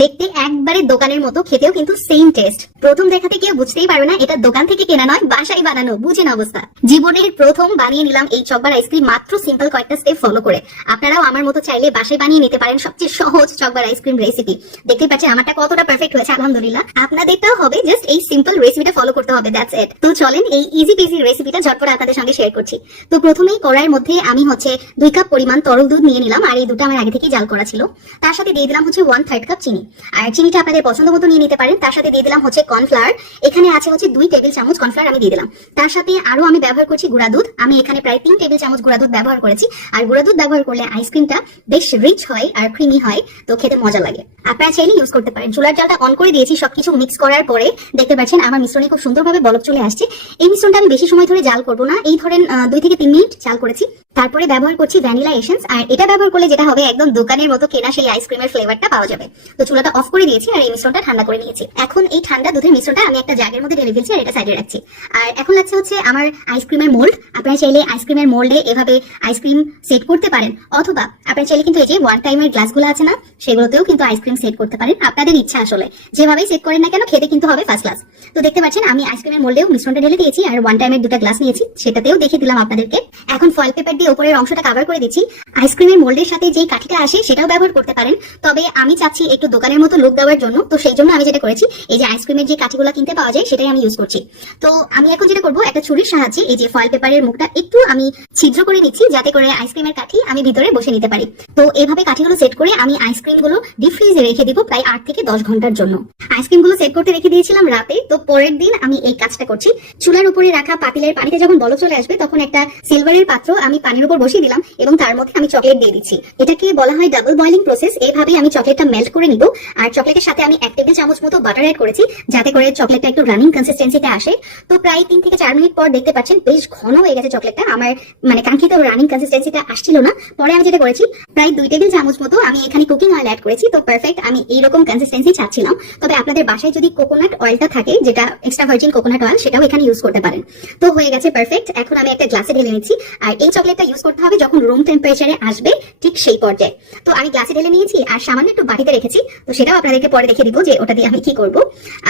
দেখতে একবারে দোকানের মতো, খেতেও কিন্তু সেম টেস্ট। প্রথম দেখাতে কেউ বুঝতেই পারবে না এটা দোকান থেকে কেনা নয়, বাসায় বানানো। বুঝেন অবস্থা। জীবনের প্রথম বানিয়ে নিলাম এই চকবার আইসক্রিম মাত্র সিম্পল কয়েকটা স্টেপ ফলো করে। আপনারাও আমার মতো চাইলে বাসায় বানিয়ে নিতে পারেন সবচেয়ে সহজ চকবার আইসক্রিম রেসিপি। দেখতে পাচ্ছেন আমারটা কতটা পারফেক্ট হয়েছে আলহামদুলিল্লাহ। আপনাদেরটাও হবে, জাস্ট এই সিম্পল রেসিপিটা ফলো করতে হবে, দ্যাটস ইট। তো চলেন এই ইজি পেজি রেসিপিটা ঝটপট আপনাদের সঙ্গে শেয়ার করছি। তো প্রথমেই কড়াইয়ের মধ্যে আমি 2 কাপ পরিমাণ তরল দুধ নিয়ে নিলাম, আর এই দুধটা আমার আগে থেকেই জাল করা ছিল। তার সাথে দিয়ে দিলাম 1/3 কাপ চিনি, আর চিনিটা আপনাদের পছন্দ মতো নিয়ে নিতে পারেন। তার সাথে দিয়ে দিলাম কর্নফ্লাওয়ার। এখানে আছে 2 টেবিল চামচ কর্নফ্লাওয়ার আমি দিয়ে দিলাম। তার সাথে আরো আমি ব্যবহার করছি গুঁড়া দুধ। আমি এখানে প্রায় 3 টেবিল চামচ গুঁড়া দুধ ব্যবহার করেছি। আর গুঁড়া দুধ ব্যবহার করলে আইসক্রিমটা বেশ রিচ হয় আর ক্রিমি হয়, তো খেতে মজা লাগে। আপনারা চাইলে ইউজ করতে পারেন। চুলার জালটা অন করে দিয়েছি। সবকিছু মিক্স করার পরে দেখতে পাচ্ছেন আমার মিশ্রণে খুব সুন্দরভাবে বলক চলে আসছে। এই মিশ্রণটা আমি বেশি সময় ধরে জাল করবো না, এই ধরেন 2 থেকে 3 মিনিট জাল করেছি। তারপরে ব্যবহার করছি ভ্যানিলা এসেন্স, আর এটা ব্যবহার করলে যেটা হবে একদম দোকানের মতো কেনা সেই আইসক্রিমের ফ্লেভারটা পাওয়া যাবে। তো চুলাটা অফ করে দিয়েছি আর এই মিশ্রণটা ঠান্ডা করে নিয়েছি। এখন এই ঠান্ডা দুধের মিশ্রণটা আমি একটা জাগের মধ্যে ঢেলে ফেলছি আর এটা সাইডে রাখছি। আর এখন লাগছে আমার আইসক্রিমের মোল্ড। আপনারা চাইলে আইসক্রিমের মোল্ডে এভাবে আইসক্রিম সেট করতে পারেন, অথবা আপনারা চাইলে কিন্তু এই যে 1 টাইমের গ্লাসগুলো আছে না, সেগুলোতেও কিন্তু আইসক্রিম সেট করতে পারেন। আপনাদের ইচ্ছা আসলে, যেভাবেই সেট করেন না কেন খেতে কিন্তু হবে ফার্স্ট ক্লাস। তো দেখতে পাচ্ছেন আমি আইসক্রিমের মোল্ডেও মিশ্রণটা ঢেলে দিয়েছি আর 1 টাইমের 2টা গ্লাস নিয়েছি, সেটাতেও দেখিয়ে দিলাম আপনাদেরকে। এখন ফয়েল পেপার দিয়ে উপরের অংশটা কভার করে দিচ্ছি। আইসক্রিমের মোল্ডের সাথে যেই কাঠিটা আসে সেটাও ব্যবহার করতে পারেন, তবে আমি চাচ্ছি একটু দোকানের মতো লুক দেওয়ার জন্য। তো সেই জন্য আমি যেটা করেছি, এই যে আইসক্রিমের যে কাঠিগুলো কিনতে পাওয়া যায় সেটাই আমি ইউজ করছি। তো আমি এখন যেটা করবো, একটা ছুরির সাহায্যে এই যে ফয়েল পেপারের মুখটা একটু আমি ছিদ্র করে নিচ্ছি, যাতে করে আইসক্রিমের কাঠি আমি ভিতরে বসে নিতে পারি। তো এভাবে কাঠিগুলো সেট করে আমি আইসক্রিমগুলো ডিপ ফ্রিজে রেখে দিব প্রায় 8 থেকে 10 ঘন্টার জন্য। আইসক্রিমগুলো সেট করতে রেখে দিয়েছিলাম রাতে, তো পরের দিন আমি এই কাজটা করছি। চুলার উপরে রাখা পাতিলের পানিতে যখন বলক চলে আসবে, তখন একটা সিলভারের পাত্র আমি পানির উপর বসিয়ে দিলাম এবং তার মধ্যে আমি চকলেট দিয়ে দিচ্ছি। এটাকে বলা হয় ডাবল বয়লিং প্রসেস। এইভাবে আমি চকলেটটা মেল্ট করে নিব, আর চকলেটের সাথে আমি 1 টেবিল চামচ মতো বাটার অ্যাড করেছি, যাতে করে চকলেটটা একটু রানিং কনসিস্টেন্সিতে আসে। তো প্রায় 3 থেকে 4 মিনিট পর দেখতে পাচ্ছেন বেশ ঘন হয়ে গেছে চকলেটটা। আমার কাঙ্ক্ষিত রানিং কনসিস্টেন্সিটা আসছিল না। পরে আমি যেটা করেছি, প্রায় 2 টেবিল চামচ মতো আমি এখানে কুকিং অয়েল অ্যাড করেছি। তো পারফেক্ট আমি এইরকম কনসিস্টেন্সি চাচ্ছিলাম। তবে আপনাদের বাসায় যদি কোকোনাট অয়েলটা থাকে, যেটা এক্সট্রা ভার্জিন কোকোনাট অয়েল, সেটাও এখানে ইউজ করতে পারেন। তো হয়ে গেছে পারফেক্ট। এখন আমি একটা গ্লাসে ঢেলে নিচ্ছি, আর এই চকলেটটা ইউজ করতে হবে যখন রুম টেম্পারেচারে আসবে, ঠিক সেই পর্যায়ে। তো আমি গ্লাসে ঢেলে নিয়েছি আর সামান্য একটু বাটিতে রেখেছি। তো সেটাও আপনাদেরকে পরে দেখে দিব যে ওটা দিয়ে আমি কি করব।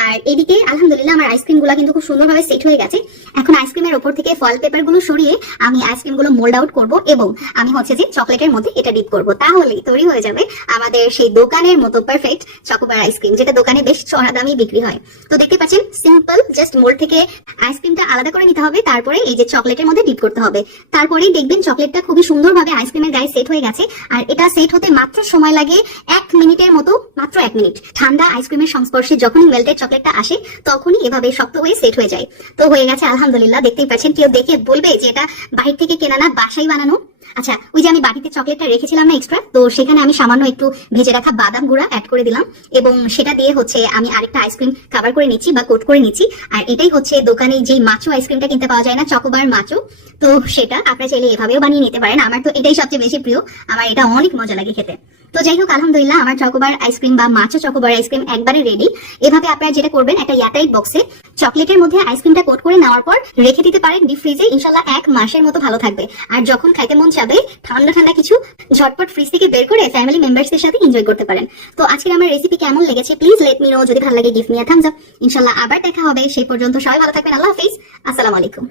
আর এদিকে আলহামদুলিল্লাহ আমার আইসক্রিমগুলো কিন্তু খুব সুন্দরভাবে সেট হয়ে গেছে। এখন আইসক্রিমের উপর থেকে ফয়েল পেপারগুলো সরিয়ে আমি আইসক্রিমগুলো মোল্ড আউট করব এবং আমি যে চকলেটের মধ্যে এটা ডিপ করব। তাহলেই তৈরি হয়ে যাবে আমাদের সেই দোকানের মতো পারফেক্ট চকোবার আইসক্রিম, যেটা দোকানে বেশ চড়া দামে বিক্রি হয়। তো দেখতে পাচ্ছেন সিম্পল, জাস্ট মোল্ড থেকে আইসক্রিমটা আলাদা করে নিতে হবে, তারপরে এই যে চকলেটের মধ্যে ডিপ করতে হবে। তারপরেই দেখবেন চকলেটটা খুবই সুন্দরভাবে আইসক্রিমের গায়ে সেট হয়ে গেছে। আর এটা সেট হতে মাত্র সময় লাগে 1 মিনিটের মতো, মাত্র 1 মিনিট। ঠান্ডা আইসক্রিমের সংস্পর্শে যখনই মেল্টেড চকলেটটা আসে, তখনই এভাবে শক্ত হয়ে সেট হয়ে যায়। তো হয়ে গেছে আলহামদুলিল্লাহ। দেখতেই পাচ্ছেন, কেউ দেখে বলবে যে এটা বাইরে থেকে কেনা না, বাসায় বানানো। আচ্ছা, ওই যে আমি বাটিতে চকলেটটা রেখেছিলাম না এক্সট্রা, তো সেখানে আমি সামান্য একটু ভেজে রাখা বাদাম গুঁড়া অ্যাড করে দিলাম এবং সেটা দিয়ে আমি আরেকটা আইসক্রিম কভার করে নিচ্ছি বা কোট করে নিচ্ছি। আর এটাই দোকানে যে মাচো আইসক্রিমটা কিনতে পাওয়া যায় না, চকোবার মাচো, তো সেটা আপনারা চাইলে এভাবেও বানিয়ে নিতে পারেন। আমার তো এটাই সবচেয়ে বেশি প্রিয়, আমার এটা অনেক মজা লাগে খেতে। তো যাই হোক আলহামদুলিল্লাহ আমার চকোবার আইসক্রিম বা মাচো চকোবার আইসক্রিম একবারে রেডি। এভাবে আপনারা যেটা করবেন, একটা এয়ারটাইট বক্সে চকলেটের মধ্যে আইসক্রিমটা কোট করে নেওয়ার পর রেখে দিতে পারেন ডিপ ফ্রিজে। ইনশাল্লাহ 1 মাসের মতো ভালো থাকবে। আর যখন খাইতে মন চাবে, ঠান্ডা ঠান্ডা কিছু ঝটপট ফ্রিজ থেকে বের করে ফ্যামিলি মেম্বারসদের সাথে এনজয় করতে পারেন। তো আজকের আমার রেসিপি কেমন লেগেছে প্লিজ লেট মি নো। যদি ভালো লাগে give me a Thums up. ইনশাল্লাহ আবার দেখা হবে। সেই পর্যন্ত সবাই ভালো থাকবেন। আল্লাহ হাফেজ। আসসালামু আলাইকুম।